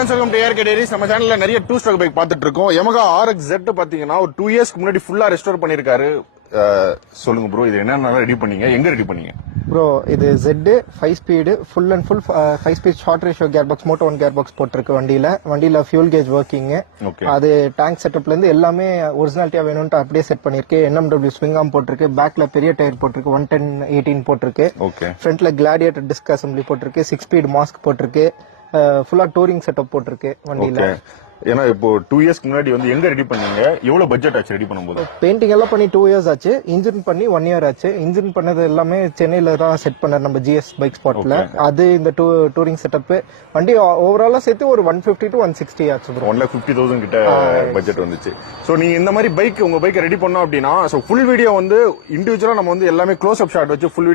Friends, welcome to ARK diaries. நம்ம சேனல்ல நிறைய டூ ஸ்ட்ரோக் பைக் பார்த்துட்டு இருக்கோம். Yamaha RX Z பாத்தீங்கன்னா ஒரு 2 இயர்ஸ்க்கு முன்னாடி ஃபுல்லா ரெஸ்டோர் பண்ணிருக்காரு. சொல்லுங்க ப்ரோ, இது என்னென்ன ரெடி பண்ணீங்க, எங்க ரெடி பண்ணீங்க? ப்ரோ இது Z 5 speed full and full 5 speed short ratio gear box, மோட்டோ 1 கியர் பாக்ஸ் போட்டிருக்கு வண்டியில ஃபியூல் கேஜ் ஒர்க்கிங். அது டேங்க் செட்டப்ல இருந்து எல்லாமே ஒரிஜினாலிட்டியா வேணும்னு அப்படியே செட் பண்ணிருக்கு. NMW ஸ்விங் ஆர்ம் போட்டிருக்கு, பேக்ல பெரிய டயர் போட்டிருக்கு, 110/18 போட்டிருக்கு. ஃப்ரண்ட்ல கிளாடியேட்டர் டிஸ்க் அசம்பிளி போட்டிருக்கு, 6 ஸ்பீட் மாஸ்க் போட்டிருக்கு, ஃபுல்லா டூரிங் செட்டப் போட்டிருக்கு வண்டியில. ஏன்னா இப்போ 2 இயர்ஸ்க்கு முன்னாடி வந்து எங்க ரெடி பண்ணீங்க, எவ்வளவு பட்ஜெட் ஆச்சு ரெடி பண்ணும்போது? பெயிண்டிங் எல்லாம் பண்ணி 2 இயர்ஸ் ஆச்சு. இன்ஜின் பண்ணி 1 இயர் ஆச்சு. இன்ஜின் பண்ணது எல்லாமே சென்னையில தான் செட் பண்ணார் நம்ம GS பைக் ஸ்பாட்ல. அது இந்த டூரிங் செட்டப் வண்டி ஓவராலா சேர்த்து ஒரு 150 to 160 ஆச்சு ப்ரோ. 1,50,000 கிட்ட பட்ஜெட் வந்துச்சு. சோ நீங்க இந்த மாதிரி பைக் உங்க பைக் ரெடி பண்ணோம் அப்படின்னா ஃபுல் வீடியோ வந்து இண்டிவிஜுவலா நம்ம வந்து எல்லாமே க்ளோஸ் அப் ஷாட் வச்சு ஃபுல்